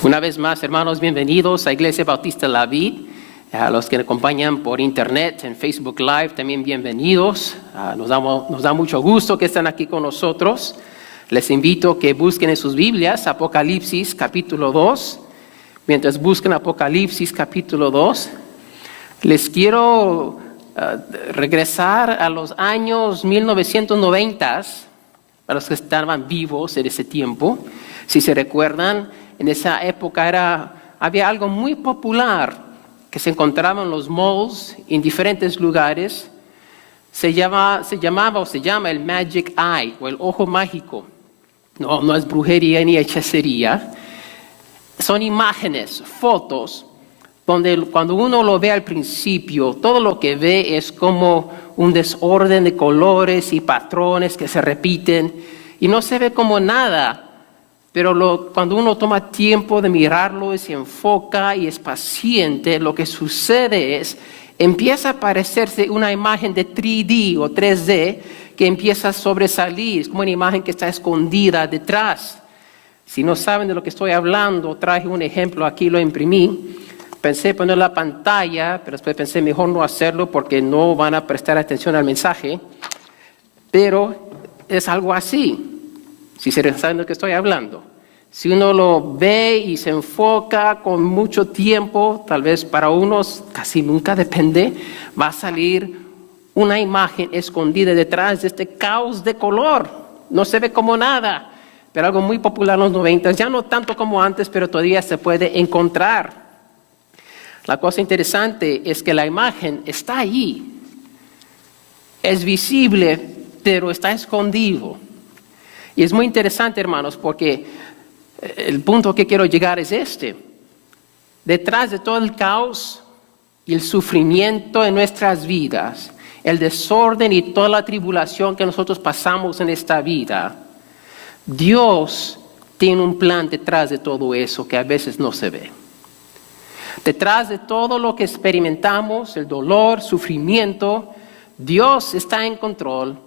Una vez más, hermanos, bienvenidos a Iglesia Bautista La Vid. A los que nos acompañan por internet, en Facebook Live, también bienvenidos. Nos da mucho gusto que estén aquí con nosotros. Les invito a que busquen en sus Biblias Apocalipsis capítulo 2. Mientras busquen Apocalipsis capítulo 2, les quiero regresar a los años 1990, para los que estaban vivos en ese tiempo. Si se recuerdan, en esa época había algo muy popular que se encontraba en los malls, en diferentes lugares. Se llama el Magic Eye, o el ojo mágico. No es brujería ni hechicería. Son imágenes, fotos, donde cuando uno lo ve al principio, todo lo que ve es como un desorden de colores y patrones que se repiten, y no se ve como nada. Pero cuando uno toma tiempo de mirarlo y se enfoca y es paciente, lo que sucede es, empieza a parecerse una imagen de 3D o 3D que empieza a sobresalir. Es como una imagen que está escondida detrás. Si no saben de lo que estoy hablando, traje un ejemplo, aquí lo imprimí. Pensé poner la pantalla, pero después pensé mejor no hacerlo porque no van a prestar atención al mensaje. Pero es algo así. Si se saben de lo que estoy hablando. Si uno lo ve y se enfoca con mucho tiempo, tal vez para unos casi nunca depende, va a salir una imagen escondida detrás de este caos de color. No se ve como nada, pero algo muy popular en los 90, ya no tanto como antes, pero todavía se puede encontrar. La cosa interesante es que la imagen está ahí. Es visible, pero está escondido. Y es muy interesante, hermanos, porque el punto que quiero llegar es este. Detrás de todo el caos y el sufrimiento en nuestras vidas, el desorden y toda la tribulación que nosotros pasamos en esta vida, Dios tiene un plan detrás de todo eso que a veces no se ve. Detrás de todo lo que experimentamos, el dolor, sufrimiento, Dios está en control.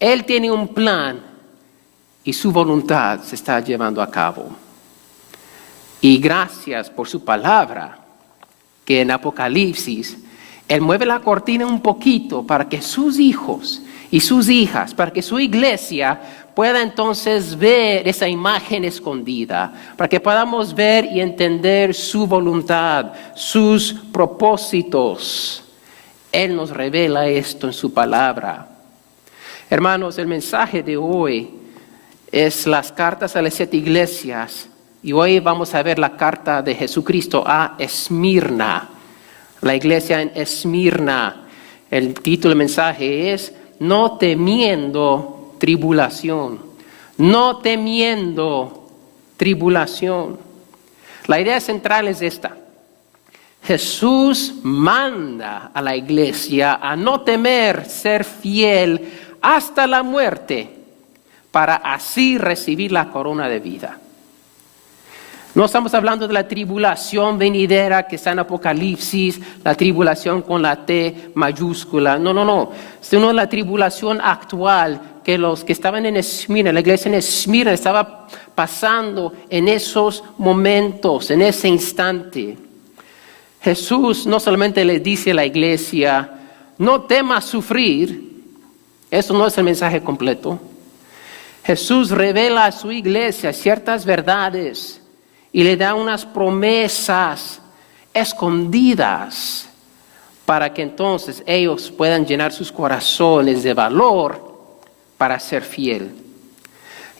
Él tiene un plan. Y su voluntad se está llevando a cabo. Y gracias por su palabra, que en Apocalipsis, Él mueve la cortina un poquito para que sus hijos y sus hijas, para que su iglesia pueda entonces ver esa imagen escondida, para que podamos ver y entender su voluntad, sus propósitos. Él nos revela esto en su palabra. Hermanos, el mensaje de hoy es las cartas a las 7 iglesias, y hoy vamos a ver la carta de Jesucristo a Esmirna, la iglesia en Esmirna. El título del mensaje es No temiendo tribulación, no temiendo tribulación. La idea central es esta: Jesús manda a la iglesia a no temer, ser fiel hasta la muerte, para así recibir la corona de vida. No estamos hablando de la tribulación venidera que está en Apocalipsis, la tribulación con la T mayúscula. No. Sino la tribulación actual que los que estaban en Esmirna, la iglesia en Esmirna, estaba pasando en esos momentos, en ese instante. Jesús no solamente le dice a la iglesia, no temas sufrir. Eso no es el mensaje completo. Jesús revela a su iglesia ciertas verdades y le da unas promesas escondidas para que entonces ellos puedan llenar sus corazones de valor para ser fiel.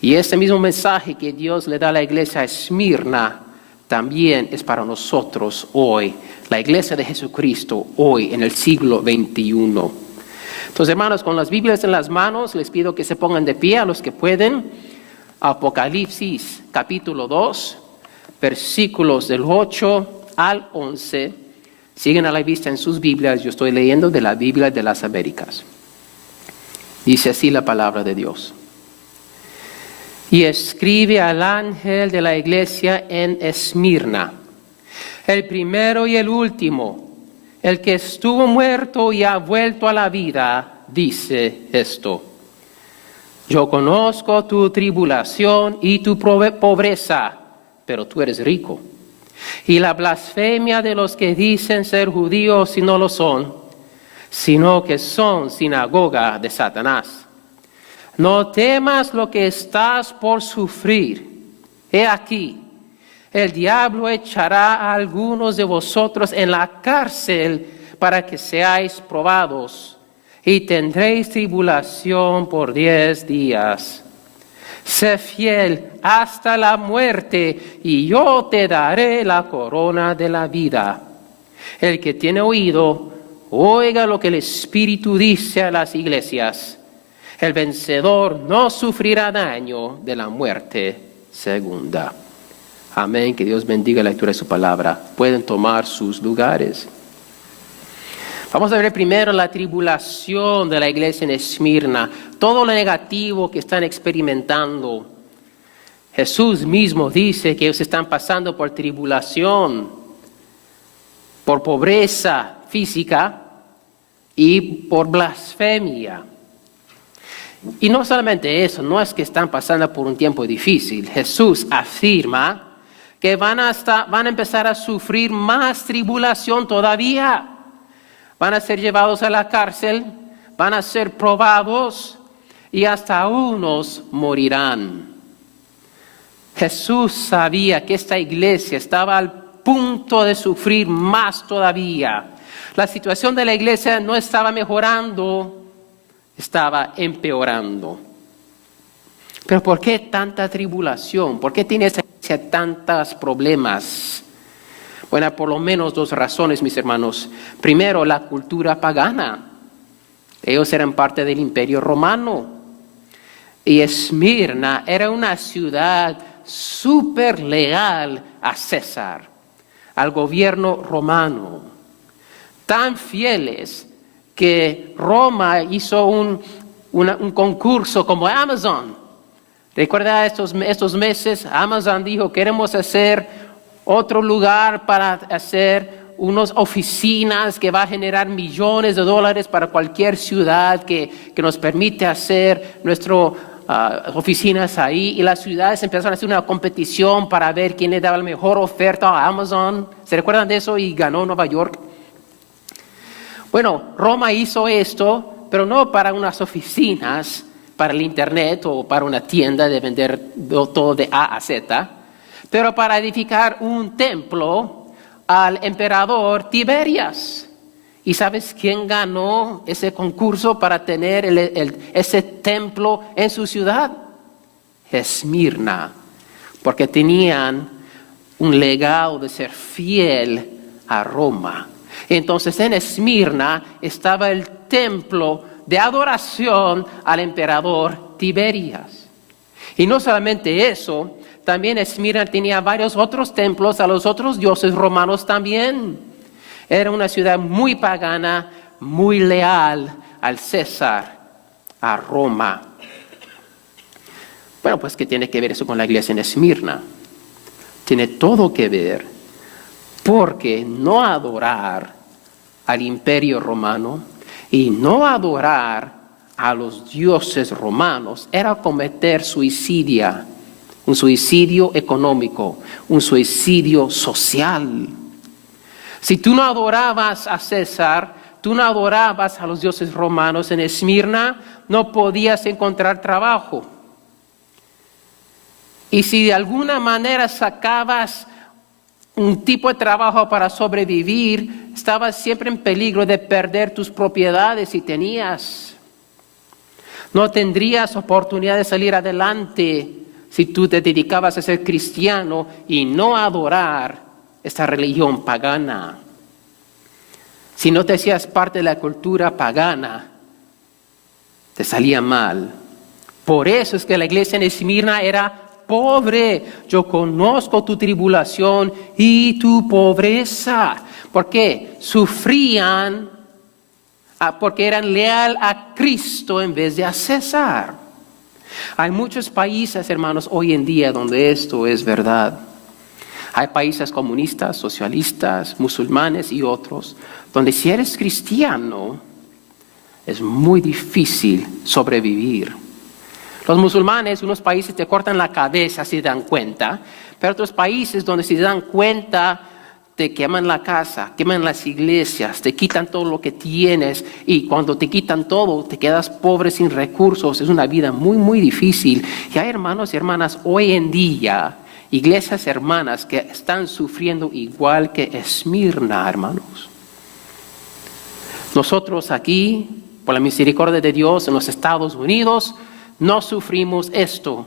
Y ese mismo mensaje que Dios le da a la iglesia de Esmirna también es para nosotros hoy, la iglesia de Jesucristo hoy en el siglo XXI. Entonces, hermanos, con las Biblias en las manos, les pido que se pongan de pie a los que pueden. Apocalipsis capítulo 2, versículos del 8 al 11. Siguen a la vista en sus Biblias. Yo estoy leyendo de la Biblia de las Américas. Dice así la palabra de Dios. Y escribe al ángel de la iglesia en Esmirna, el primero y el último, el que estuvo muerto y ha vuelto a la vida, dice esto: Yo conozco tu tribulación y tu pobreza, pero tú eres rico. Y la blasfemia de los que dicen ser judíos y no lo son, sino que son sinagoga de Satanás. No temas lo que estás por sufrir. He aquí, el diablo echará a algunos de vosotros en la cárcel para que seáis probados, y tendréis tribulación por 10 días. Sé fiel hasta la muerte, y yo te daré la corona de la vida. El que tiene oído, oiga lo que el Espíritu dice a las iglesias. El vencedor no sufrirá daño de la muerte segunda. Amén. Que Dios bendiga la lectura de su palabra. Pueden tomar sus lugares. Vamos a ver primero la tribulación de la iglesia en Esmirna, todo lo negativo que están experimentando. Jesús mismo dice que ellos están pasando por tribulación, por pobreza física y por blasfemia. Y no solamente eso, no es que están pasando por un tiempo difícil. Jesús afirma que van a empezar a sufrir más tribulación todavía. Van a ser llevados a la cárcel, van a ser probados y hasta unos morirán. Jesús sabía que esta iglesia estaba al punto de sufrir más todavía. La situación de la iglesia no estaba mejorando, estaba empeorando. Pero ¿por qué tanta tribulación? ¿Por qué tiene esta iglesia tantos problemas? Bueno, por lo menos 2 razones, mis hermanos. Primero, la cultura pagana. Ellos eran parte del Imperio Romano. Y Esmirna era una ciudad súper leal a César, al gobierno romano. Tan fieles que Roma hizo un concurso como Amazon. ¿Recuerda estos meses? Amazon dijo, queremos hacer otro lugar para hacer unas oficinas que va a generar millones de dólares para cualquier ciudad que nos permite hacer nuestras oficinas ahí. Y las ciudades empezaron a hacer una competición para ver quién le daba la mejor oferta a Amazon. ¿Se recuerdan de eso? Y ganó Nueva York. Bueno, Roma hizo esto, pero no para unas oficinas, para el internet o para una tienda de vender todo de A a Z, pero para edificar un templo al emperador Tiberias. ¿Y sabes quién ganó ese concurso para tener ese templo en su ciudad? Esmirna, porque tenían un legado de ser fiel a Roma. Entonces en Esmirna estaba el templo de adoración al emperador Tiberias. Y no solamente eso, también Esmirna tenía varios otros templos a los otros dioses romanos también. Era una ciudad muy pagana, muy leal al César, a Roma. Bueno, pues ¿qué tiene que ver eso con la iglesia en Esmirna? Tiene todo que ver, porque no adorar al imperio romano y no adorar a los dioses romanos era cometer suicidio, un suicidio económico, un suicidio social. Si tú no adorabas a César, tú no adorabas a los dioses romanos en Esmirna, no podías encontrar trabajo. Y si de alguna manera sacabas un tipo de trabajo para sobrevivir, estabas siempre en peligro de perder tus propiedades si tenías. No tendrías oportunidad de salir adelante si tú te dedicabas a ser cristiano y no a adorar esta religión pagana. Si no te hacías parte de la cultura pagana, te salía mal. Por eso es que la iglesia en Esmirna era pobre. Yo conozco tu tribulación y tu pobreza. ¿Por qué? Sufrían porque eran leal a Cristo en vez de a César. Hay muchos países, hermanos, hoy en día donde esto es verdad. Hay países comunistas, socialistas, musulmanes y otros, donde si eres cristiano es muy difícil sobrevivir. Los musulmanes, unos países te cortan la cabeza si se dan cuenta, pero otros países donde si se dan cuenta te queman la casa, queman las iglesias, te quitan todo lo que tienes y cuando te quitan todo te quedas pobre sin recursos. Es una vida muy, muy difícil. Y hay hermanos y hermanas hoy en día, iglesias hermanas que están sufriendo igual que Esmirna, hermanos. Nosotros aquí, por la misericordia de Dios en los Estados Unidos, no sufrimos esto.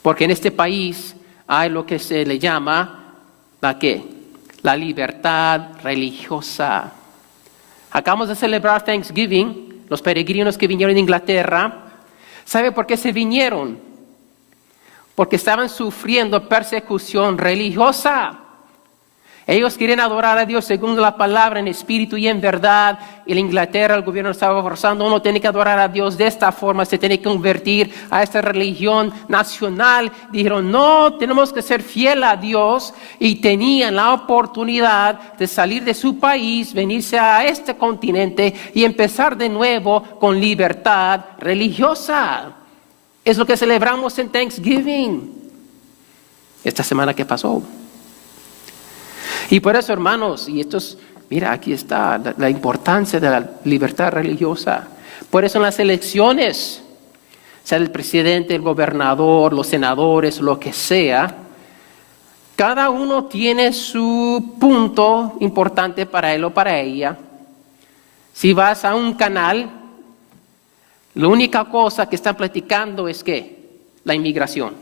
Porque en este país hay lo que se le llama, ¿la qué? La libertad religiosa. Acabamos de celebrar Thanksgiving, los peregrinos que vinieron de Inglaterra. ¿Sabe por qué se vinieron? Porque estaban sufriendo persecución religiosa. Ellos quieren adorar a Dios según la palabra en espíritu y en verdad. Y en Inglaterra el gobierno estaba forzando, uno tiene que adorar a Dios de esta forma, se tiene que convertir a esta religión nacional. Dijeron, no, tenemos que ser fiel a Dios. Y tenían la oportunidad de salir de su país, venirse a este continente y empezar de nuevo con libertad religiosa. Es lo que celebramos en Thanksgiving. Esta semana que pasó. Y por eso, hermanos, y esto es, mira, aquí está la importancia de la libertad religiosa. Por eso en las elecciones, sea el presidente, el gobernador, los senadores, lo que sea, cada uno tiene su punto importante para él o para ella. Si vas a un canal, la única cosa que están platicando es ¿qué? La inmigración.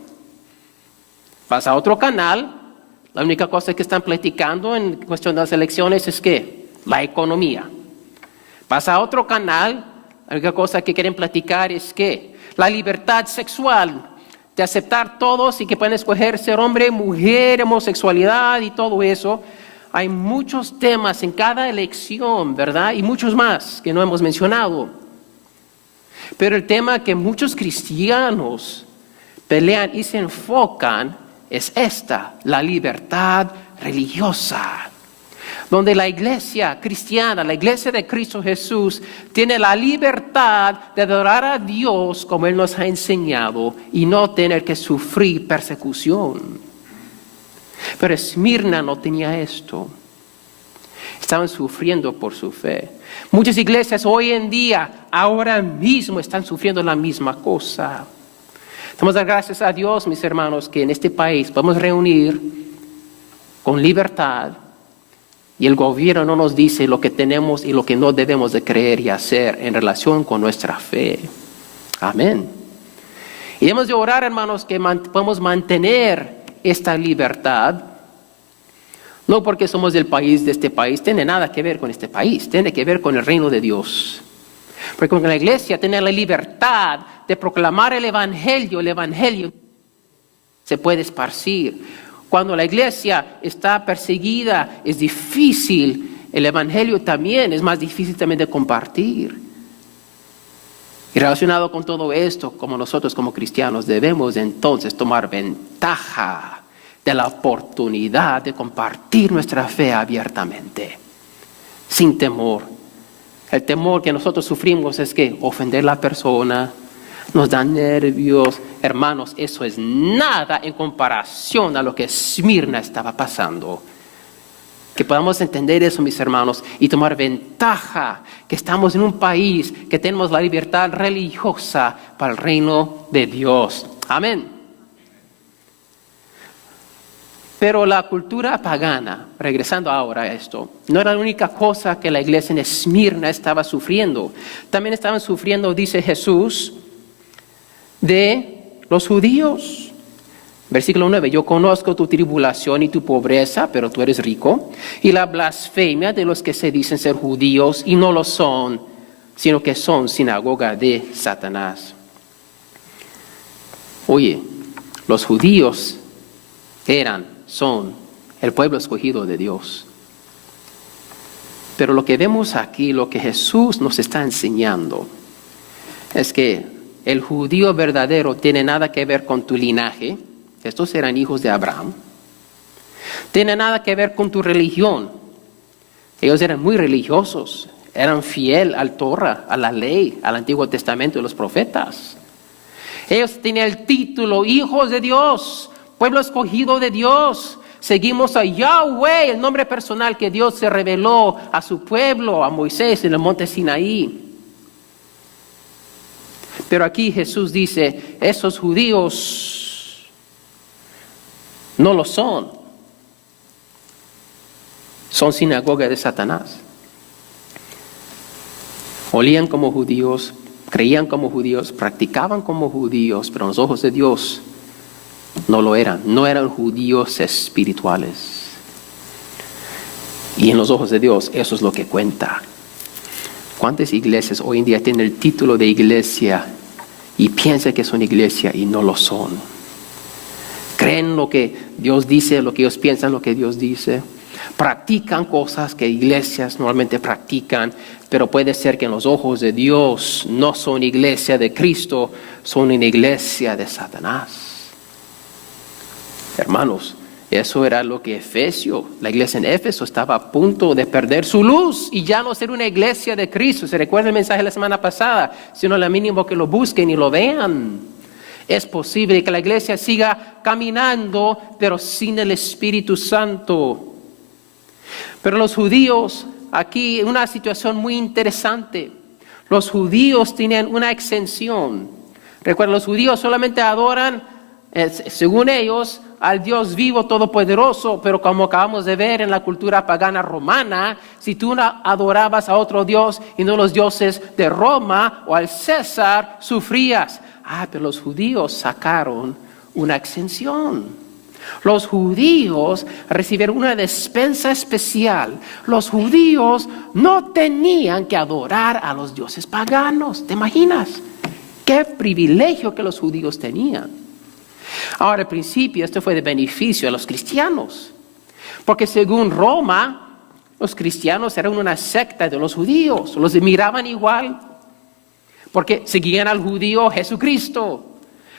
Vas a otro canal, la única cosa que están platicando en cuestión de las elecciones es ¿qué? La economía. Vas a otro canal, la única cosa que quieren platicar es ¿qué? La libertad sexual, de aceptar todos y que pueden escoger ser hombre, mujer, homosexualidad y todo eso. Hay muchos temas en cada elección, ¿verdad? Y muchos más que no hemos mencionado. Pero el tema que muchos cristianos pelean y se enfocan es esta, la libertad religiosa, donde la iglesia cristiana, la iglesia de Cristo Jesús, tiene la libertad de adorar a Dios como Él nos ha enseñado y no tener que sufrir persecución. Pero Esmirna no tenía esto. Estaban sufriendo por su fe. Muchas iglesias hoy en día, ahora mismo, están sufriendo la misma cosa. Damos las gracias a Dios, mis hermanos, que en este país podemos reunir con libertad y el gobierno no nos dice lo que tenemos y lo que no debemos de creer y hacer en relación con nuestra fe. Amén. Y debemos de orar, hermanos, que podamos mantener esta libertad. No porque somos del país, de este país, tiene nada que ver con este país, tiene que ver con el reino de Dios. Porque con la iglesia tiene la libertad de proclamar el evangelio se puede esparcir. Cuando la iglesia está perseguida, es difícil, el evangelio también es más difícil también de compartir. Y relacionado con todo esto, como nosotros como cristianos debemos entonces tomar ventaja de la oportunidad de compartir nuestra fe abiertamente, sin temor. El temor que nosotros sufrimos es que ofender a la persona, nos da nervios. Hermanos, eso es nada en comparación a lo que Esmirna estaba pasando. Que podamos entender eso, mis hermanos, y tomar ventaja que estamos en un país que tenemos la libertad religiosa para el reino de Dios. Amén. Pero la cultura pagana, regresando ahora a esto, no era la única cosa que la iglesia en Esmirna estaba sufriendo. También estaban sufriendo, dice Jesús, de los judíos. Versículo 9, yo conozco tu tribulación y tu pobreza, pero tú eres rico, y la blasfemia de los que se dicen ser judíos y no lo son, sino que son sinagoga de Satanás. Oye, los judíos son el pueblo escogido de Dios. Pero lo que vemos aquí, lo que Jesús nos está enseñando, es que el judío verdadero tiene nada que ver con tu linaje. Estos eran hijos de Abraham. Tiene nada que ver con tu religión. Ellos eran muy religiosos. Eran fiel al Torah, a la ley, al Antiguo Testamento y los profetas. Ellos tenían el título, hijos de Dios, pueblo escogido de Dios. Seguimos a Yahweh, el nombre personal que Dios se reveló a su pueblo, a Moisés en el monte Sinaí. Pero aquí Jesús dice, esos judíos no lo son. Son sinagoga de Satanás. Olían como judíos, creían como judíos, practicaban como judíos, pero en los ojos de Dios no lo eran. No eran judíos espirituales. Y en los ojos de Dios eso es lo que cuenta. ¿Cuántas iglesias hoy en día tienen el título de iglesia y piensan que son iglesia y no lo son? Creen lo que Dios dice, lo que ellos piensan, lo que Dios dice. Practican cosas que iglesias normalmente practican, pero puede ser que en los ojos de Dios no son iglesia de Cristo, son una iglesia de Satanás. Hermanos, eso era lo que la iglesia en Éfeso estaba a punto de perder su luz y ya no ser una iglesia de Cristo. ¿Se recuerda el mensaje de la semana pasada? Sino lo mínimo que lo busquen y lo vean. Es posible que la iglesia siga caminando, pero sin el Espíritu Santo. Pero los judíos, aquí una situación muy interesante. Los judíos tienen una exención. Recuerden, los judíos solamente adoran, según ellos, al Dios vivo, todopoderoso, pero como acabamos de ver en la cultura pagana romana, si tú adorabas a otro Dios y no los dioses de Roma o al César, sufrías. Pero los judíos sacaron una exención. Los judíos recibieron una despensa especial. Los judíos no tenían que adorar a los dioses paganos. ¿Te imaginas? Qué privilegio que los judíos tenían. Ahora, al principio, esto fue de beneficio a los cristianos. Porque según Roma, los cristianos eran una secta de los judíos. Los miraban igual. Porque seguían al judío Jesucristo.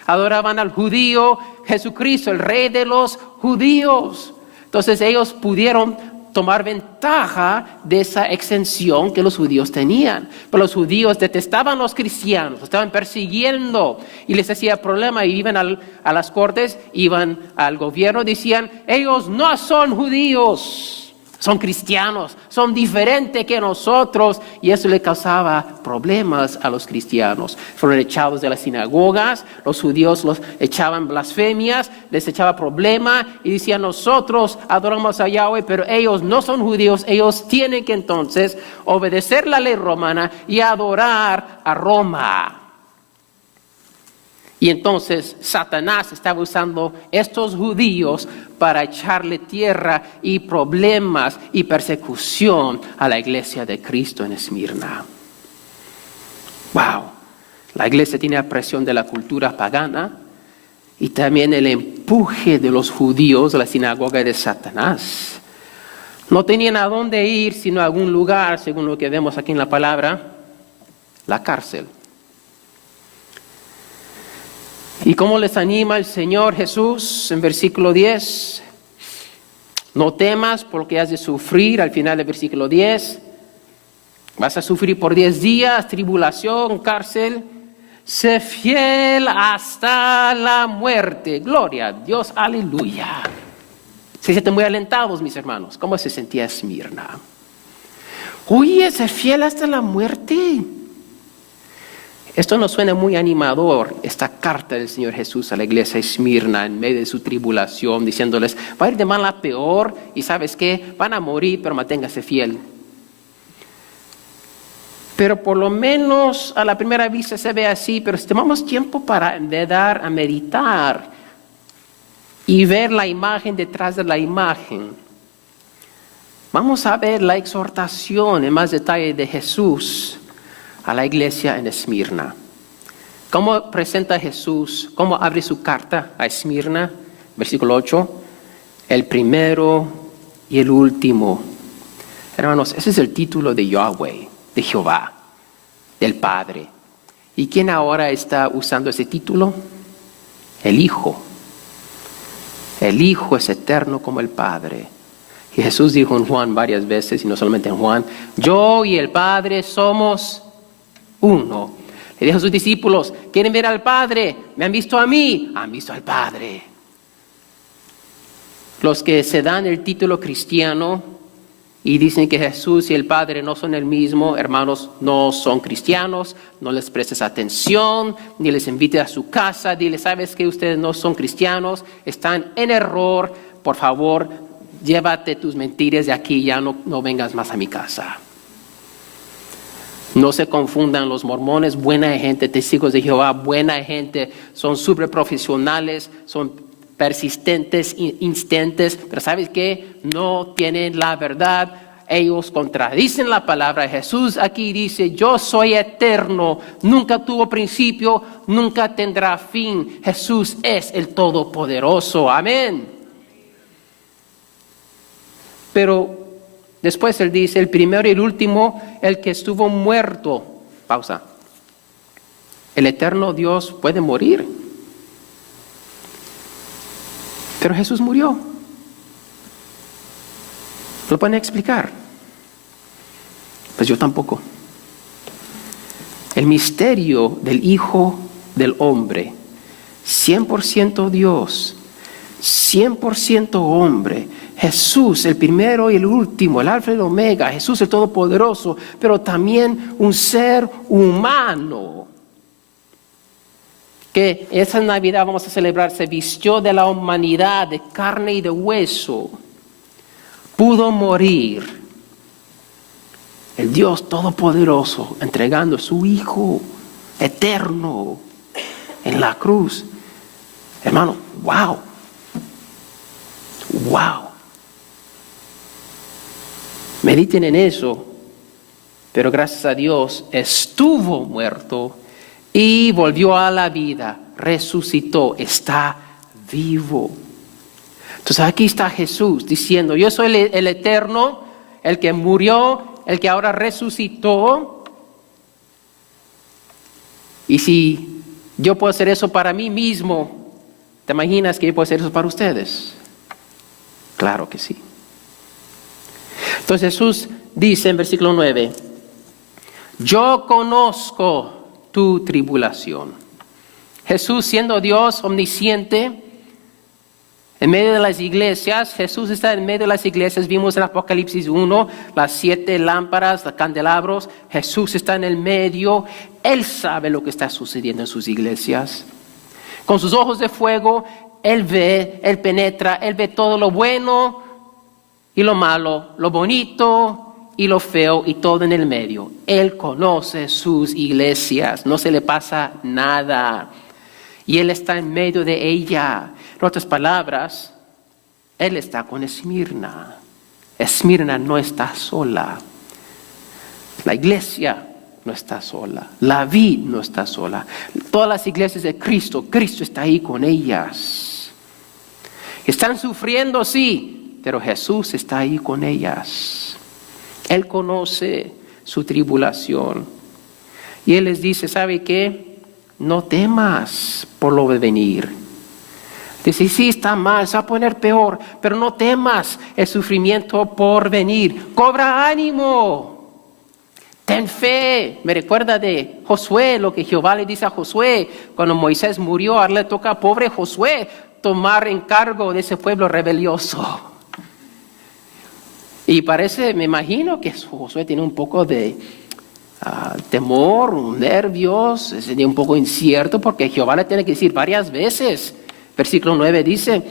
Adoraban al judío Jesucristo, el rey de los judíos. Entonces ellos pudieron tomar ventaja de esa exención que los judíos tenían. Pero los judíos detestaban a los cristianos, los estaban persiguiendo y les hacía problema. Y iban a las cortes, iban al gobierno, decían, ellos no son judíos. Son cristianos, son diferentes que nosotros, y eso le causaba problemas a los cristianos. Fueron echados de las sinagogas, los judíos los echaban blasfemias, les echaba problemas y decían, nosotros adoramos a Yahweh, pero ellos no son judíos, ellos tienen que entonces obedecer la ley romana y adorar a Roma. Y entonces Satanás estaba usando estos judíos para echarle tierra y problemas y persecución a la iglesia de Cristo en Esmirna. ¡Wow! La iglesia tiene presión de la cultura pagana y también el empuje de los judíos a la sinagoga de Satanás. No tenían a dónde ir sino a algún lugar, según lo que vemos aquí en la palabra, la cárcel. ¿Y cómo les anima el Señor Jesús en versículo 10? No temas porque has de sufrir, al final del versículo 10. Vas a sufrir por 10 días, tribulación, cárcel. Sé fiel hasta la muerte. Gloria a Dios, aleluya. Se sienten muy alentados, mis hermanos. ¿Cómo se sentía Esmirna? Oye, sé fiel hasta la muerte. Esto nos suena muy animador, esta carta del Señor Jesús a la iglesia de Esmirna en medio de su tribulación, diciéndoles, va a ir de mal a peor y ¿sabes qué? Van a morir, pero manténgase fiel. Pero por lo menos a la primera vista se ve así, pero si tomamos tiempo para empezar a meditar y ver la imagen detrás de la imagen, vamos a ver la exhortación en más detalle de Jesús a la iglesia en Esmirna. ¿Cómo presenta Jesús? ¿Cómo abre su carta a Esmirna? Versículo 8. El primero y el último. Hermanos, ese es el título de Yahweh, de Jehová, del Padre. ¿Y quién ahora está usando ese título? El Hijo. El Hijo es eterno como el Padre. Y Jesús dijo en Juan varias veces, y no solamente en Juan, yo y el Padre somos uno. Y dijo a sus discípulos, ¿quieren ver al Padre? ¿Me han visto a mí? Han visto al Padre. Los que se dan el título cristiano y dicen que Jesús y el Padre no son el mismo, hermanos, no son cristianos, no les prestes atención, ni les invites a su casa, dile, ¿sabes que ustedes no son cristianos? Están en error, por favor, llévate tus mentiras de aquí, ya no vengas más a mi casa. No se confundan, los mormones, buena gente, testigos de Jehová, buena gente, son súper profesionales, son persistentes, instantes, pero ¿sabes qué? No tienen la verdad, ellos contradicen la palabra. Jesús aquí dice, yo soy eterno, nunca tuvo principio, nunca tendrá fin. Jesús es el Todopoderoso, amén. Pero después él dice, el primero y el último, el que estuvo muerto. Pausa. El eterno Dios puede morir. Pero Jesús murió. ¿Lo pueden explicar? Pues yo tampoco. El misterio del Hijo del Hombre, 100% Dios, 100% hombre, Jesús, el primero y el último, el alfa y el omega, Jesús el Todopoderoso, pero también un ser humano, que esa Navidad vamos a celebrar, se vistió de la humanidad, de carne y de hueso, pudo morir, el Dios Todopoderoso, entregando a su Hijo eterno en la cruz. Hermano, wow. Mediten en eso, pero gracias a Dios estuvo muerto y volvió a la vida, resucitó, está vivo. Entonces aquí está Jesús diciendo, yo soy el eterno, el que murió, el que ahora resucitó. Y si yo puedo hacer eso para mí mismo, ¿te imaginas que yo puedo hacer eso para ustedes? Claro que sí. Entonces Jesús dice en versículo 9, yo conozco tu tribulación. Jesús, siendo Dios omnisciente, en medio de las iglesias, Jesús está en medio de las iglesias. Vimos en Apocalipsis 1, las 7 lámparas, los candelabros. Jesús está en el medio. Él sabe lo que está sucediendo en sus iglesias. Con sus ojos de fuego, Él ve, Él penetra, Él ve todo lo bueno y lo malo, lo bonito y lo feo y todo en el medio. Él conoce sus iglesias, no se le pasa nada. Y Él está en medio de ella. En otras palabras, Él está con Esmirna. Esmirna no está sola. La iglesia no está sola. La vid no está sola. Todas las iglesias de Cristo, Cristo está ahí con ellas. Están sufriendo, sí, pero Jesús está ahí con ellas. Él conoce su tribulación. Y Él les dice, ¿sabe qué? No temas por lo de venir. Dice, sí, está mal, se va a poner peor, pero no temas el sufrimiento por venir. Cobra ánimo. Ten fe. Me recuerda de Josué, lo que Jehová le dice a Josué. Cuando Moisés murió, ahora le toca a pobre Josué tomar encargo de ese pueblo rebelioso. Y parece, me imagino que Josué tiene un poco de temor, nervios, sería un poco incierto porque Jehová le tiene que decir varias veces. Versículo 9 dice,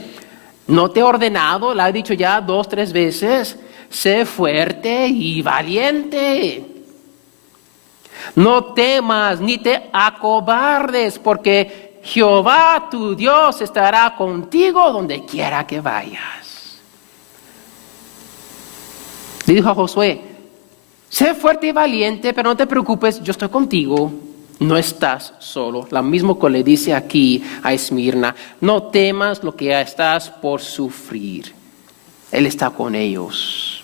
no te he ordenado, le ha dicho ya 2, 3 veces, sé fuerte y valiente. No temas ni te acobardes porque Jehová tu Dios estará contigo donde quiera que vayas. Le dijo a Josué, sé fuerte y valiente, pero no te preocupes, yo estoy contigo. No estás solo. Lo mismo que le dice aquí a Esmirna. No temas lo que estás por sufrir. Él está con ellos.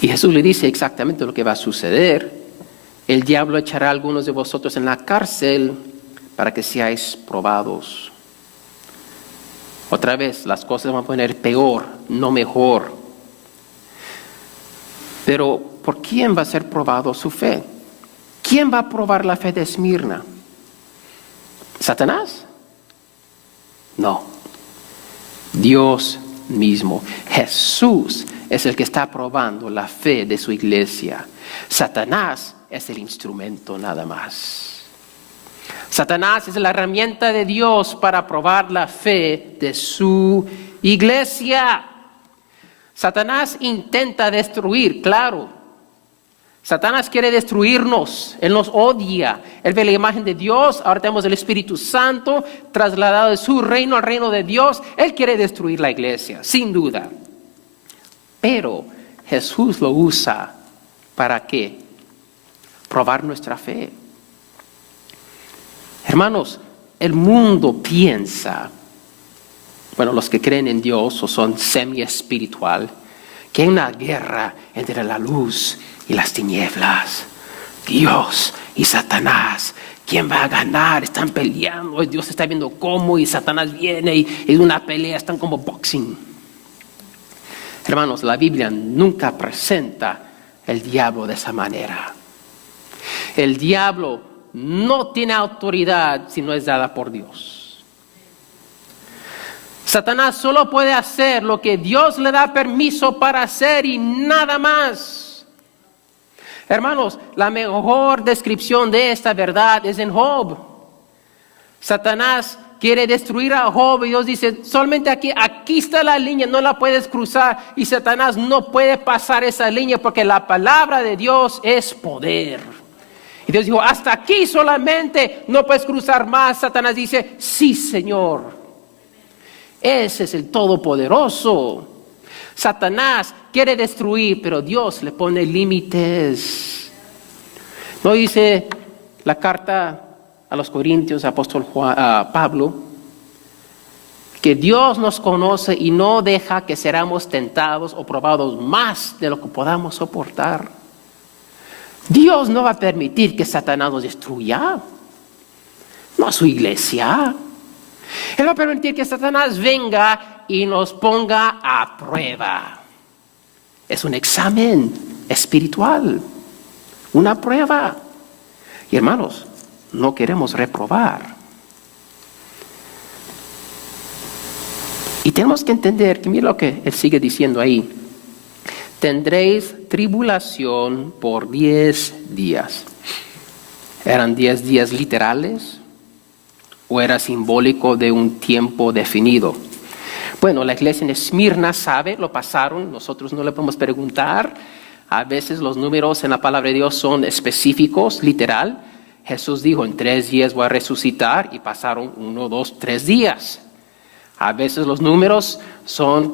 Y Jesús le dice exactamente lo que va a suceder. El diablo echará a algunos de vosotros en la cárcel para que seáis probados. Otra vez, las cosas van a poner peor, no mejor. Pero, ¿por quién va a ser probado su fe? ¿Quién va a probar la fe de Esmirna? ¿Satanás? No. Dios mismo. Jesús es el que está probando la fe de su iglesia. Satanás es el instrumento nada más. Satanás es la herramienta de Dios para probar la fe de su iglesia. Satanás intenta destruir, claro. Satanás quiere destruirnos, él nos odia, él ve la imagen de Dios, ahora tenemos el Espíritu Santo trasladado de su reino al reino de Dios, él quiere destruir la iglesia, sin duda. Pero Jesús lo usa, ¿para qué? Probar nuestra fe. Hermanos, el mundo piensa, bueno, los que creen en Dios o son semi-espiritual, que hay una guerra entre la luz y las tinieblas, Dios y Satanás. ¿Quién va a ganar? Están peleando, Dios está viendo cómo y Satanás viene y es una pelea, están como boxing. Hermanos, la Biblia nunca presenta el diablo de esa manera. El diablo no tiene autoridad si no es dada por Dios. Satanás solo puede hacer lo que Dios le da permiso para hacer y nada más. Hermanos, la mejor descripción de esta verdad es en Job. Satanás quiere destruir a Job y Dios dice, solamente aquí está la línea, no la puedes cruzar. Y Satanás no puede pasar esa línea porque la palabra de Dios es poder. Y Dios dijo, hasta aquí solamente, no puedes cruzar más. Satanás dice, sí, Señor. Ese es el Todopoderoso. Satanás quiere destruir, pero Dios le pone límites. ¿No dice la carta a los Corintios, apóstol Pablo, que Dios nos conoce y no deja que seamos tentados o probados más de lo que podamos soportar? Dios no va a permitir que Satanás nos destruya, no a su iglesia. Él va a permitir que Satanás venga y nos ponga a prueba. Es un examen espiritual, una prueba. Y hermanos, no queremos reprobar. Y tenemos que entender que mira lo que él sigue diciendo ahí. Tendréis tribulación por 10 días. ¿Eran 10 días literales o era simbólico de un tiempo definido? Bueno, la iglesia en Esmirna sabe, lo pasaron, nosotros no le podemos preguntar. A veces los números en la palabra de Dios son específicos, literal. Jesús dijo, en 3 días voy a resucitar y pasaron 1, 2, 3 días. A veces los números son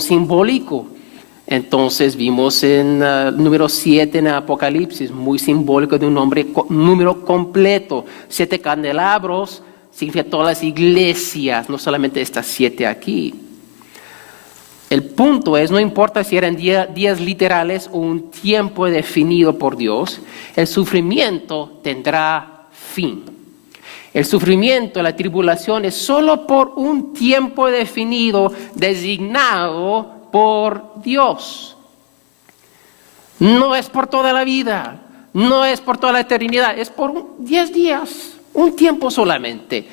simbólicos. Entonces vimos en número 7 en Apocalipsis, muy simbólico de un número completo. 7 candelabros significa todas las iglesias, no solamente estas 7 aquí. El punto es, no importa si eran días literales o un tiempo definido por Dios, el sufrimiento tendrá fin. El sufrimiento, la tribulación es solo por un tiempo definido, designado por Dios. No es por toda la vida, no es por toda la eternidad, es por 10 días, un tiempo solamente.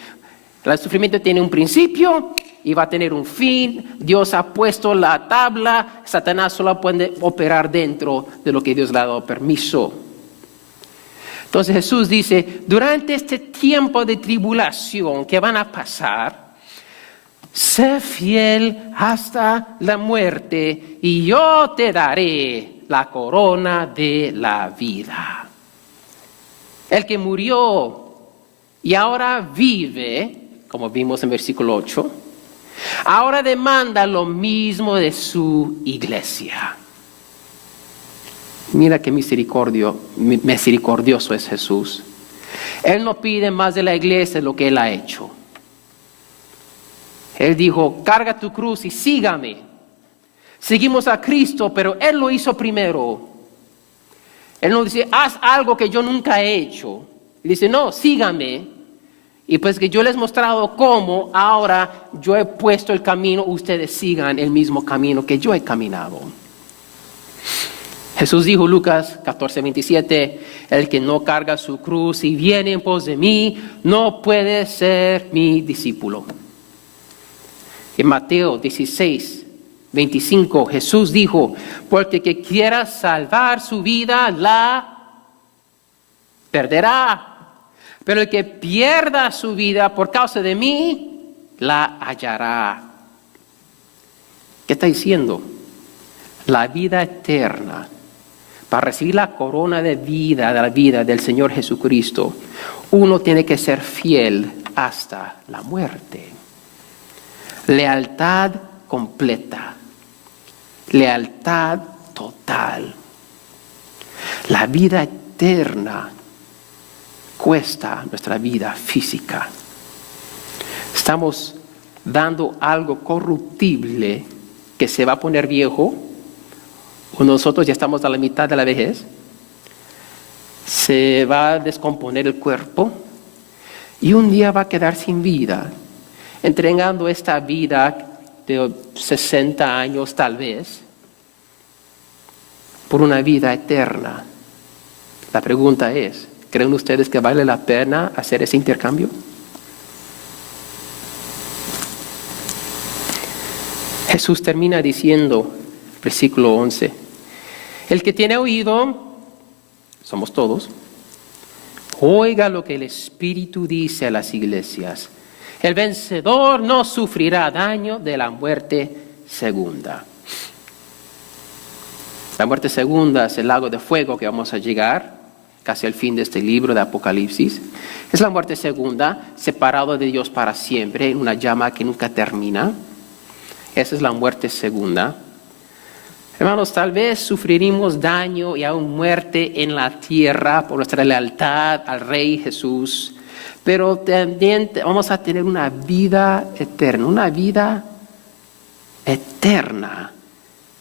El sufrimiento tiene un principio y va a tener un fin. Dios ha puesto la tabla, Satanás solo puede operar dentro de lo que Dios le ha dado permiso. Entonces Jesús dice, durante este tiempo de tribulación que van a pasar, sé fiel hasta la muerte y yo te daré la corona de la vida. El que murió y ahora vive, como vimos en versículo 8, ahora demanda lo mismo de su iglesia. Mira qué misericordioso es Jesús. Él no pide más de la iglesia de lo que Él ha hecho. Él dijo, carga tu cruz y sígame. Seguimos a Cristo, pero Él lo hizo primero. Él no dice, haz algo que yo nunca he hecho. Él dice, no, sígame. Y pues que yo les he mostrado cómo, ahora yo he puesto el camino, ustedes sigan el mismo camino que yo he caminado. Jesús dijo, Lucas 14:27, el que no carga su cruz y viene en pos de mí, no puede ser mi discípulo. En Mateo 16:25, Jesús dijo, porque el que quiera salvar su vida, la perderá. Pero el que pierda su vida por causa de mí, la hallará. ¿Qué está diciendo? La vida eterna. Para recibir la corona de la vida del Señor Jesucristo, uno tiene que ser fiel hasta la muerte. Lealtad completa. Lealtad total. La vida eterna cuesta nuestra vida física. Estamos dando algo corruptible que se va a poner viejo. Nosotros ya estamos a la mitad de la vejez. Se va a descomponer el cuerpo y un día va a quedar sin vida, entregando esta vida de 60 años tal vez por una vida eterna. La pregunta es, ¿creen ustedes que vale la pena hacer ese intercambio? Jesús termina diciendo, versículo 11, el que tiene oído, somos todos, oiga lo que el Espíritu dice a las iglesias. El vencedor no sufrirá daño de la muerte segunda. La muerte segunda es el lago de fuego que vamos a llegar casi al fin de este libro de Apocalipsis. Es la muerte segunda, separado de Dios para siempre, en una llama que nunca termina. Esa es la muerte segunda. Hermanos, tal vez sufriremos daño y aún muerte en la tierra por nuestra lealtad al Rey Jesús, pero también vamos a tener una vida eterna,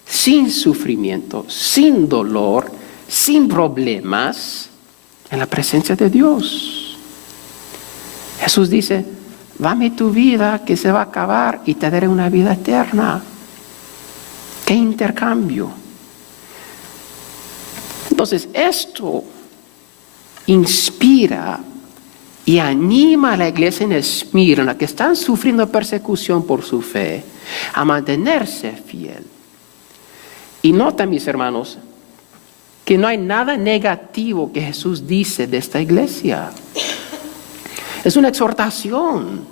sin sufrimiento, sin dolor, sin problemas, en la presencia de Dios. Jesús dice, dame tu vida que se va a acabar y te daré una vida eterna. ¡Qué intercambio! Entonces, esto inspira y anima a la iglesia en Esmirna, que están sufriendo persecución por su fe, a mantenerse fiel. Y nota, mis hermanos, que no hay nada negativo que Jesús dice de esta iglesia. Es una exhortación.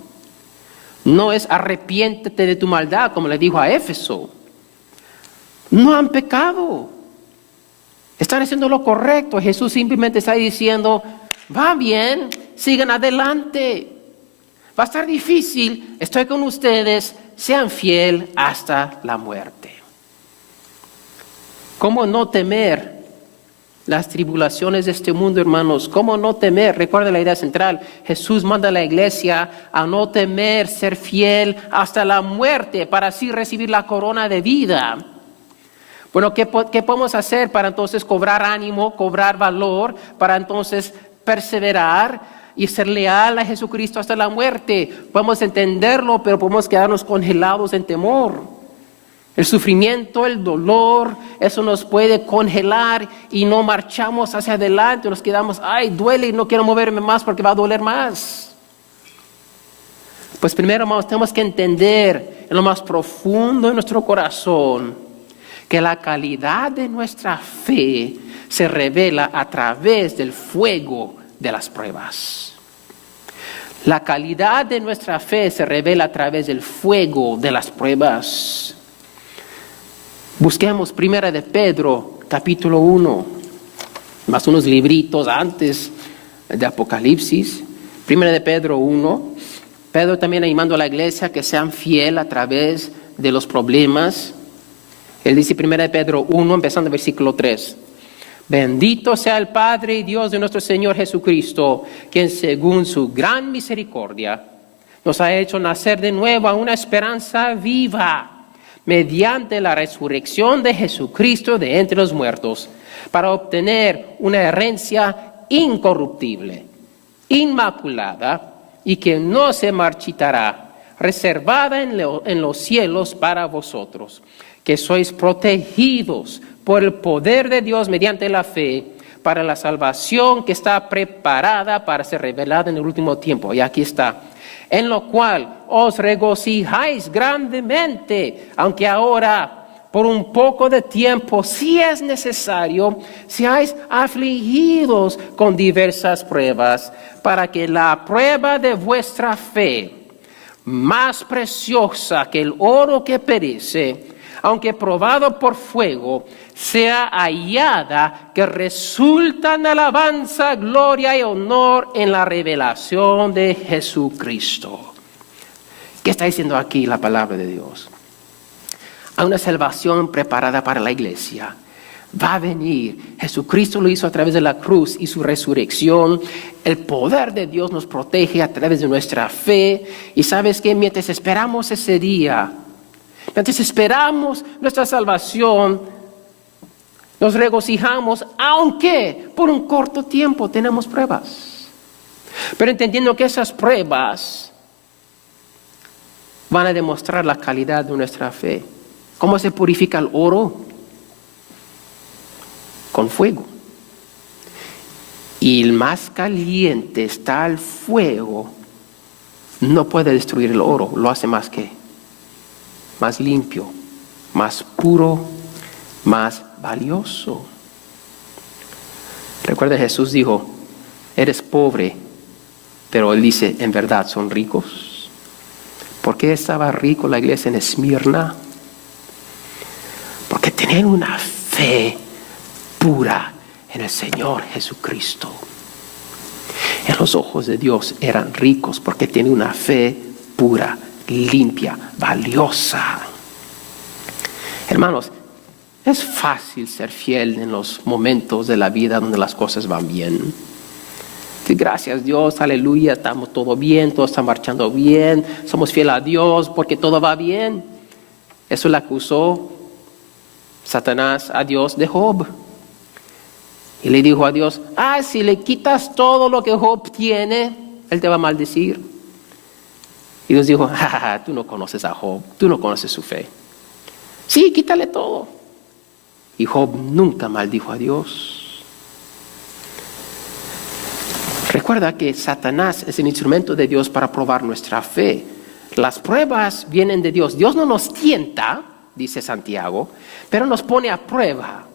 No es arrepiéntete de tu maldad, como le dijo a Éfeso. No han pecado. Están haciendo lo correcto. Jesús simplemente está diciendo, va bien, sigan adelante. Va a estar difícil, estoy con ustedes, sean fiel hasta la muerte. ¿Cómo no temer las tribulaciones de este mundo, hermanos? ¿Cómo no temer? Recuerda la idea central. Jesús manda a la iglesia a no temer, ser fiel hasta la muerte para así recibir la corona de vida. Bueno, ¿qué podemos hacer para entonces cobrar ánimo, cobrar valor, para entonces perseverar y ser leal a Jesucristo hasta la muerte? Podemos entenderlo, pero podemos quedarnos congelados en temor. El sufrimiento, el dolor, eso nos puede congelar y no marchamos hacia adelante. Nos quedamos, ay, duele y no quiero moverme más porque va a doler más. Pues primero, hermanos, tenemos que entender en lo más profundo de nuestro corazón que la calidad de nuestra fe se revela a través del fuego de las pruebas. La calidad de nuestra fe se revela a través del fuego de las pruebas. Busquemos 1 de Pedro, capítulo 1, más unos libritos antes de Apocalipsis. 1 de Pedro 1. Pedro también animando a la iglesia que sean fiel a través de los problemas. Él dice 1 de Pedro 1, empezando el versículo 3. Bendito sea el Padre y Dios de nuestro Señor Jesucristo, quien según su gran misericordia nos ha hecho nacer de nuevo a una esperanza viva, mediante la resurrección de Jesucristo de entre los muertos, para obtener una herencia incorruptible, inmaculada y que no se marchitará, reservada en los cielos para vosotros, que sois protegidos por el poder de Dios mediante la fe para la salvación que está preparada para ser revelada en el último tiempo. Y aquí está. En lo cual os regocijáis grandemente, aunque ahora por un poco de tiempo, si es necesario, seáis afligidos con diversas pruebas, para que la prueba de vuestra fe, más preciosa que el oro que perece, aunque probado por fuego, sea hallada que resulta en alabanza, gloria y honor en la revelación de Jesucristo. ¿Qué está diciendo aquí la palabra de Dios? Hay una salvación preparada para la iglesia. Va a venir. Jesucristo lo hizo a través de la cruz y su resurrección. El poder de Dios nos protege a través de nuestra fe. Y sabes que mientras esperamos ese día, mientras esperamos nuestra salvación, nos regocijamos, aunque por un corto tiempo tenemos pruebas. Pero entendiendo que esas pruebas van a demostrar la calidad de nuestra fe. ¿Cómo se purifica el oro? Con fuego. Y el más caliente está el fuego. No puede destruir el oro. Lo hace más limpio, más puro, más valioso. Recuerda, Jesús dijo, eres pobre, pero Él dice, en verdad son ricos. ¿Por qué estaba rico la iglesia en Esmirna? Porque tenían una fe pura en el Señor Jesucristo. En los ojos de Dios eran ricos porque tenían una fe pura, limpia, valiosa. Hermanos, es fácil ser fiel en los momentos de la vida donde las cosas van bien. Sí, gracias Dios, aleluya, estamos todo bien, todo está marchando bien, somos fieles a Dios porque todo va bien. Eso le acusó Satanás a Dios de Job. Y le dijo a Dios, si le quitas todo lo que Job tiene, él te va a maldecir. Y Dios dijo, tú no conoces a Job, tú no conoces su fe. Sí, quítale todo. Y Job nunca maldijo a Dios. Recuerda que Satanás es el instrumento de Dios para probar nuestra fe. Las pruebas vienen de Dios. Dios no nos tienta, dice Santiago, pero nos pone a prueba.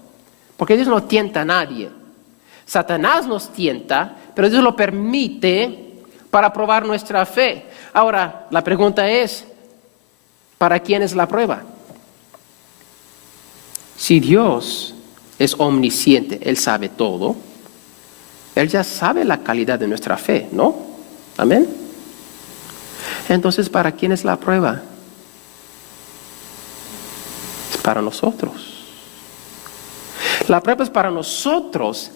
Porque Dios no tienta a nadie. Satanás nos tienta, pero Dios lo permite para probar nuestra fe. Ahora, la pregunta es, ¿para quién es la prueba? Si Dios es omnisciente, Él sabe todo, Él ya sabe la calidad de nuestra fe, ¿no? Amén. Entonces, ¿para quién es la prueba? Es para nosotros. La prueba es para nosotros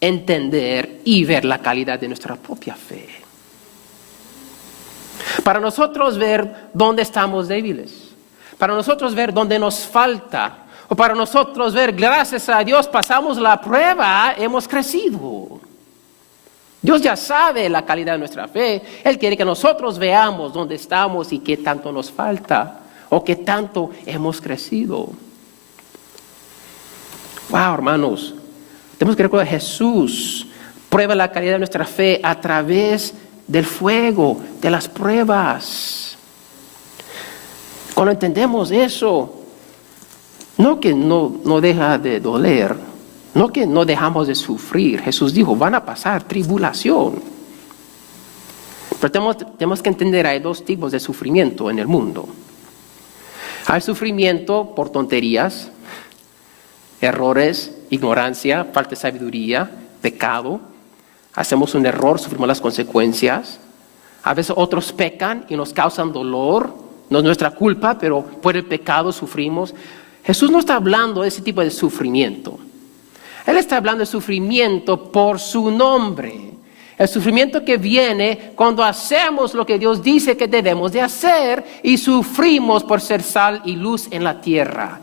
entender y ver la calidad de nuestra propia fe. Para nosotros ver dónde estamos débiles. Para nosotros ver dónde nos falta. O para nosotros ver, gracias a Dios, pasamos la prueba, hemos crecido. Dios ya sabe la calidad de nuestra fe. Él quiere que nosotros veamos dónde estamos y qué tanto nos falta. O qué tanto hemos crecido. Wow, hermanos. Tenemos que recordar, Jesús prueba la calidad de nuestra fe a través del fuego, de las pruebas. Cuando entendemos eso, no que no deja de doler, no que no dejamos de sufrir. Jesús dijo, van a pasar tribulación. Pero tenemos que entender, hay dos tipos de sufrimiento en el mundo. Hay sufrimiento por tonterías, errores, ignorancia, falta de sabiduría, pecado. Hacemos un error, sufrimos las consecuencias. A veces otros pecan y nos causan dolor. No es nuestra culpa, pero por el pecado sufrimos. Jesús no está hablando de ese tipo de sufrimiento. Él está hablando de sufrimiento por su nombre. El sufrimiento que viene cuando hacemos lo que Dios dice que debemos de hacer y sufrimos por ser sal y luz en la tierra.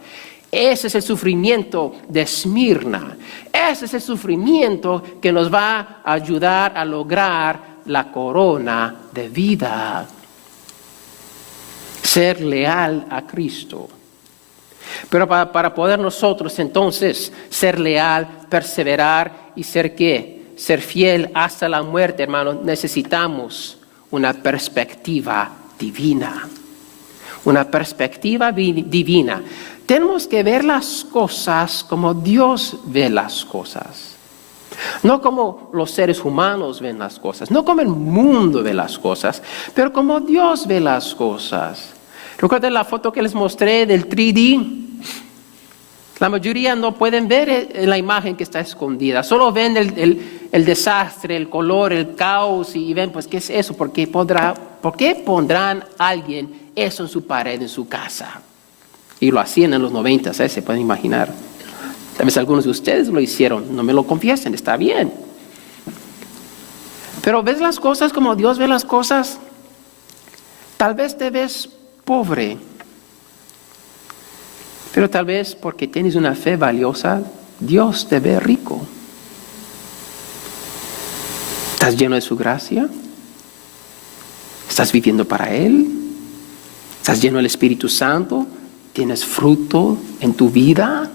Ese es el sufrimiento de Esmirna. Ese es el sufrimiento que nos va a ayudar a lograr la corona de vida. Ser leal a Cristo. Pero para poder nosotros entonces ser leal, perseverar y ser ¿qué? Ser fiel hasta la muerte, hermanos, necesitamos una perspectiva divina. Una perspectiva divina. Tenemos que ver las cosas como Dios ve las cosas. No como los seres humanos ven las cosas, no como el mundo ve las cosas, pero como Dios ve las cosas. ¿Recuerdan la foto que les mostré del 3D? La mayoría no pueden ver la imagen que está escondida, solo ven el desastre, el color, el caos y ven, pues, ¿qué es eso? ¿Por qué pondrán a alguien eso en su pared, en su casa? Y lo hacían en los 90, se pueden imaginar. Tal vez algunos de ustedes lo hicieron, no me lo confiesen, está bien. Pero ¿ves las cosas como Dios ve las cosas? Tal vez te ves pobre, pero tal vez porque tienes una fe valiosa, Dios te ve rico. ¿Estás lleno de su gracia? ¿Estás viviendo para Él? ¿Estás lleno del Espíritu Santo? ¿Tienes fruto en tu vida?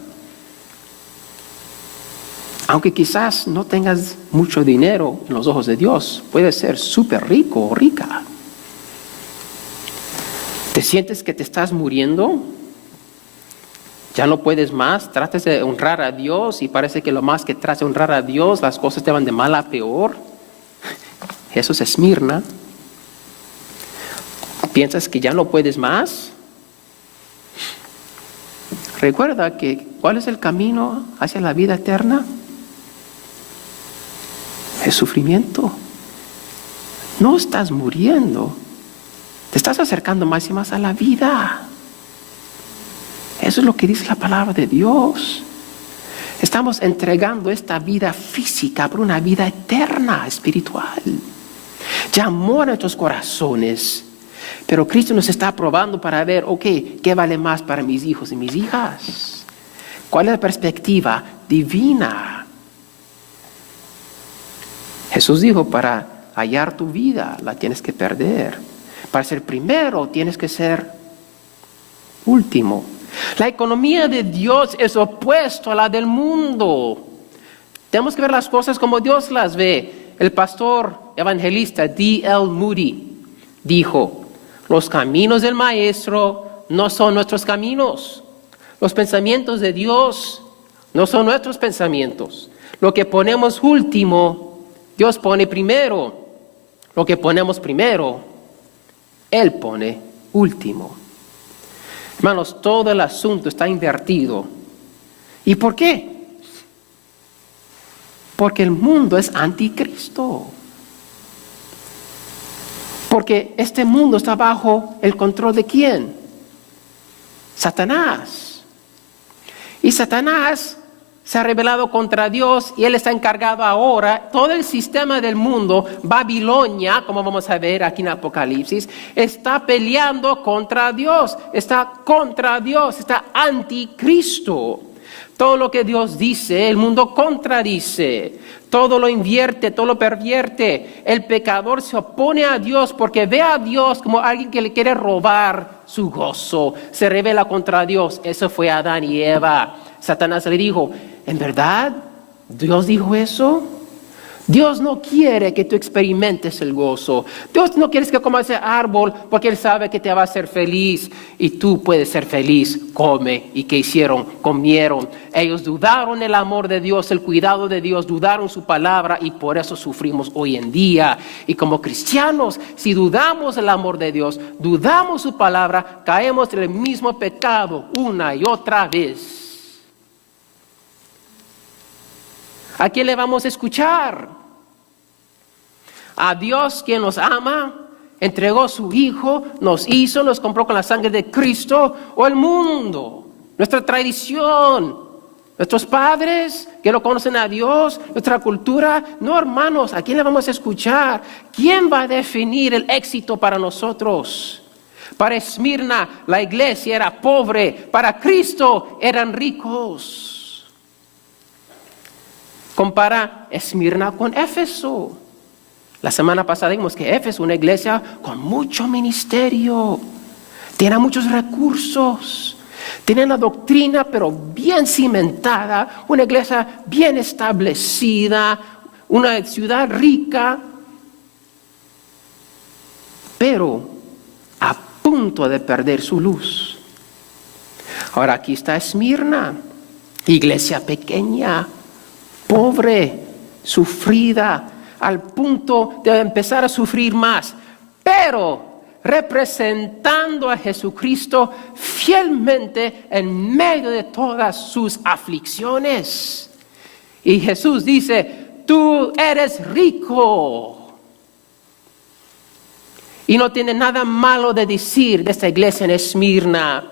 Aunque quizás no tengas mucho dinero en los ojos de Dios, puedes ser súper rico o rica. ¿Te sientes que te estás muriendo? ¿Ya no puedes más? Tratas de honrar a Dios y parece que lo más que tratas de honrar a Dios, las cosas te van de mal a peor. Eso es Esmirna. ¿Piensas que ya no puedes más? Recuerda que ¿cuál es el camino hacia la vida eterna? Es sufrimiento. No estás muriendo. Te estás acercando más y más a la vida. Eso es lo que dice la palabra de Dios. Estamos entregando esta vida física por una vida eterna, espiritual. Llamó a nuestros corazones. Pero Cristo nos está probando para ver, ¿qué vale más para mis hijos y mis hijas? ¿Cuál es la perspectiva divina? Jesús dijo, para hallar tu vida, la tienes que perder. Para ser primero, tienes que ser último. La economía de Dios es opuesto a la del mundo. Tenemos que ver las cosas como Dios las ve. El pastor evangelista D.L. Moody dijo, los caminos del Maestro no son nuestros caminos. Los pensamientos de Dios no son nuestros pensamientos. Lo que ponemos último, Dios pone primero. Lo que ponemos primero, Él pone último. Hermanos, todo el asunto está invertido. ¿Y por qué? Porque el mundo es anticristo. Porque este mundo está bajo el control ¿de quién? Satanás. Y Satanás se ha rebelado contra Dios y él está encargado ahora. Todo el sistema del mundo, Babilonia, como vamos a ver aquí en Apocalipsis, está peleando contra Dios, está contra Dios, está anticristo. Todo lo que Dios dice, el mundo contradice. Todo lo invierte, todo lo pervierte. El pecador se opone a Dios porque ve a Dios como alguien que le quiere robar su gozo. Se rebela contra Dios. Eso fue Adán y Eva. Satanás le dijo, ¿en verdad Dios dijo eso? Dios no quiere que tú experimentes el gozo. Dios no quiere que comas ese árbol porque Él sabe que te va a hacer feliz. Y tú puedes ser feliz. Come. ¿Y qué hicieron? Comieron. Ellos dudaron el amor de Dios, el cuidado de Dios, dudaron su palabra y por eso sufrimos hoy en día. Y como cristianos, si dudamos el amor de Dios, dudamos su palabra, caemos en el mismo pecado una y otra vez. ¿A quién le vamos a escuchar? A Dios, quien nos ama, entregó a su Hijo, nos hizo, nos compró con la sangre de Cristo, o el mundo, nuestra tradición, nuestros padres que no conocen a Dios, nuestra cultura. No, hermanos, ¿a quién le vamos a escuchar? ¿Quién va a definir el éxito para nosotros? Para Esmirna, la iglesia era pobre, para Cristo eran ricos. Compara Esmirna con Éfeso. La semana pasada vimos que Éfeso es una iglesia con mucho ministerio, tiene muchos recursos, Tienen la doctrina, pero bien cimentada, una iglesia bien establecida, una ciudad rica, pero a punto de perder su luz. Ahora aquí está Esmirna, iglesia pequeña, pobre, sufrida, al punto de empezar a sufrir más, pero representando a Jesucristo fielmente en medio de todas sus aflicciones. Y Jesús dice, tú eres rico. Y no tiene nada malo de decir de esta iglesia en Esmirna.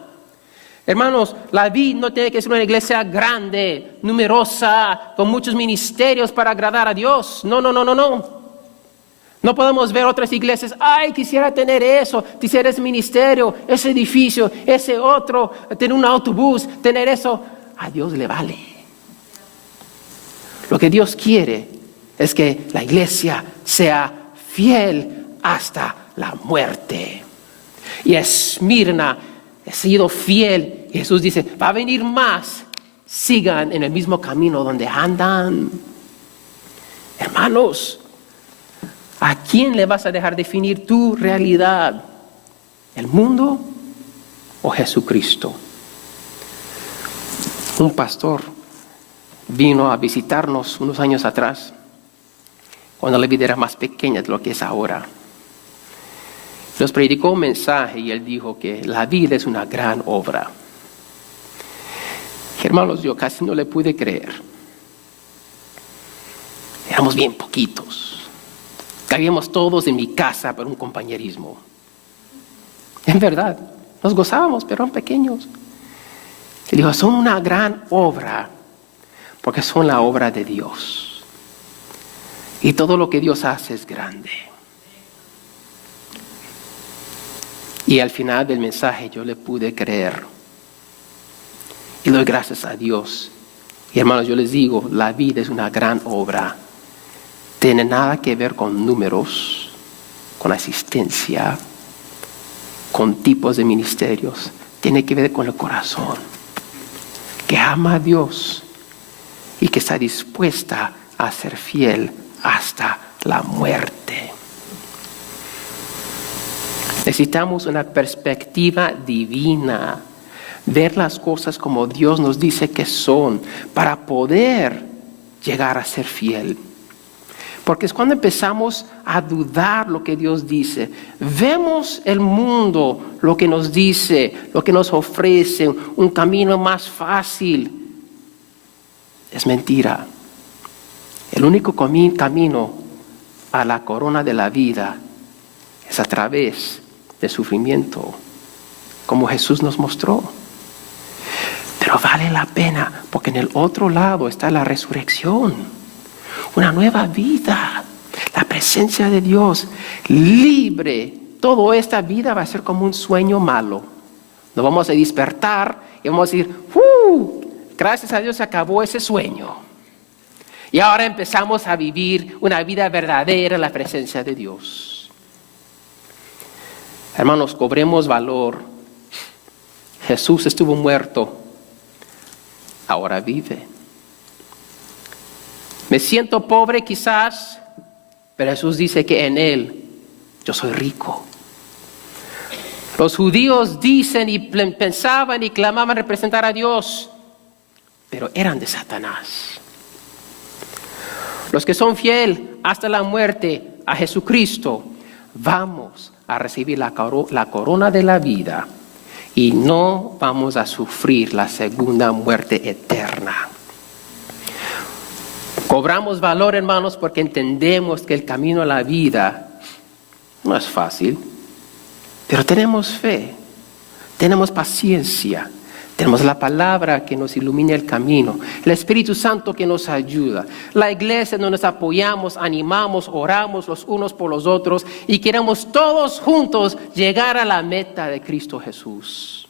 Hermanos, la vid no tiene que ser una iglesia grande, numerosa, con muchos ministerios para agradar a Dios. No. No podemos ver otras iglesias, ay, quisiera tener eso, quisiera ese ministerio, ese edificio, ese otro, tener un autobús, tener eso. A Dios le vale. Lo que Dios quiere es que la iglesia sea fiel hasta la muerte. Y Esmirna ha sido fiel. Y Jesús dice, va a venir más. Sigan en el mismo camino donde andan. Hermanos, ¿a quién le vas a dejar definir tu realidad? ¿El mundo o Jesucristo? Un pastor vino a visitarnos unos años atrás, cuando la vida era más pequeña de lo que es ahora. Nos predicó un mensaje y él dijo que la vida es una gran obra. Hermanos, yo casi no le pude creer. Éramos bien poquitos. Cabíamos todos en mi casa por un compañerismo. En verdad, nos gozábamos, pero eran pequeños. Él dijo, son una gran obra, porque son la obra de Dios. Y todo lo que Dios hace es grande. Y al final del mensaje yo le pude creer. Y doy gracias a Dios. Y hermanos, yo les digo, la vida es una gran obra. Tiene nada que ver con números, con asistencia, con tipos de ministerios. Tiene que ver con el corazón, que ama a Dios y que está dispuesta a ser fiel hasta la muerte. Necesitamos una perspectiva divina, ver las cosas como Dios nos dice que son, para poder llegar a ser fiel. Porque es cuando empezamos a dudar lo que Dios dice. Vemos el mundo, lo que nos dice, lo que nos ofrece, un camino más fácil. Es mentira. El único camino a la corona de la vida es a través del sufrimiento, como Jesús nos mostró. Pero vale la pena, porque en el otro lado está la resurrección. Una nueva vida, la presencia de Dios, libre. Toda esta vida va a ser como un sueño malo. Nos vamos a despertar y vamos a decir, gracias a Dios se acabó ese sueño. Y ahora empezamos a vivir una vida verdadera en la presencia de Dios. Hermanos, cobremos valor. Jesús estuvo muerto, ahora vive. Me siento pobre quizás, pero Jesús dice que en Él yo soy rico. Los judíos dicen y pensaban y clamaban representar a Dios, pero eran de Satanás. Los que son fieles hasta la muerte a Jesucristo, vamos a recibir la corona de la vida y no vamos a sufrir la segunda muerte eterna. Cobramos valor, hermanos, porque entendemos que el camino a la vida no es fácil, pero tenemos fe, tenemos paciencia, tenemos la palabra que nos ilumina el camino, el Espíritu Santo que nos ayuda, la iglesia donde nos apoyamos, animamos, oramos los unos por los otros y queremos todos juntos llegar a la meta de Cristo Jesús.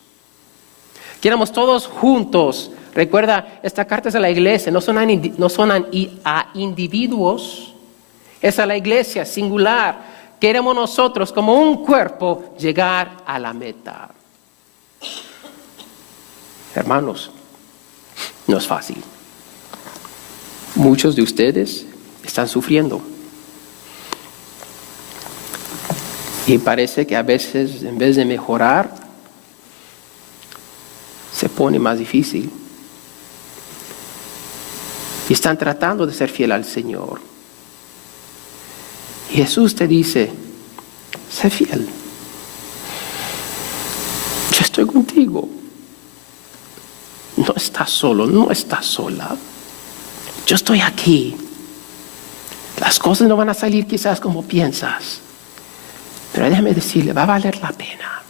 Queremos todos juntos. Recuerda, esta carta es a la iglesia, no son a individuos, es a la iglesia singular. Queremos nosotros como un cuerpo llegar a la meta. Hermanos, no es fácil. Muchos de ustedes están sufriendo. Y parece que a veces, en vez de mejorar, se pone más difícil. Y están tratando de ser fiel al Señor. Y Jesús te dice, sé fiel. Yo estoy contigo. No estás solo, no estás sola. Yo estoy aquí. Las cosas no van a salir quizás como piensas. Pero déjame decirle, va a valer la pena.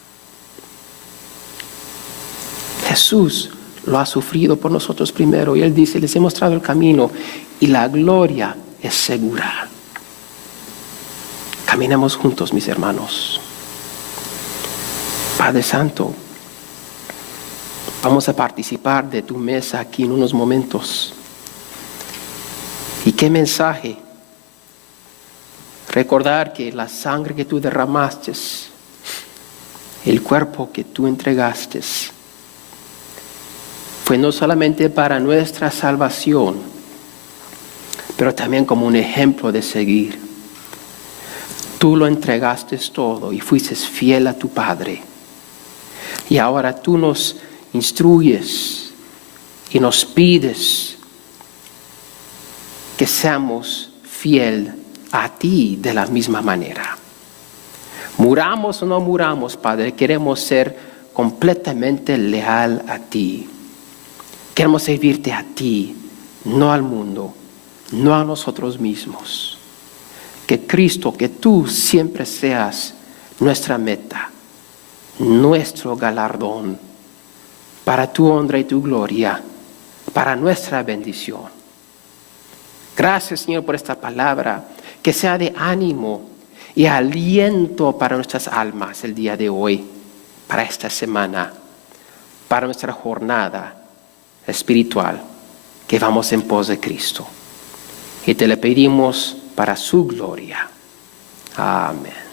Jesús lo ha sufrido por nosotros primero y Él dice, les he mostrado el camino y la gloria es segura. Caminemos juntos, mis hermanos. Padre Santo, vamos a participar de tu mesa aquí en unos momentos. ¿Y qué mensaje? Recordar que la sangre que tú derramaste, el cuerpo que tú entregaste, fue no solamente para nuestra salvación, pero también como un ejemplo de seguir. Tú lo entregaste todo y fuiste fiel a tu Padre. Y ahora tú nos instruyes y nos pides que seamos fieles a ti de la misma manera. Muramos o no muramos, Padre, queremos ser completamente leal a ti. Queremos servirte a ti, no al mundo, no a nosotros mismos. Que Cristo, que tú siempre seas nuestra meta, nuestro galardón, para tu honra y tu gloria, para nuestra bendición. Gracias, Señor, por esta palabra, que sea de ánimo y aliento para nuestras almas el día de hoy, para esta semana, para nuestra jornada espiritual, que vamos en pos de Cristo. Y te le pedimos para su gloria. Amén.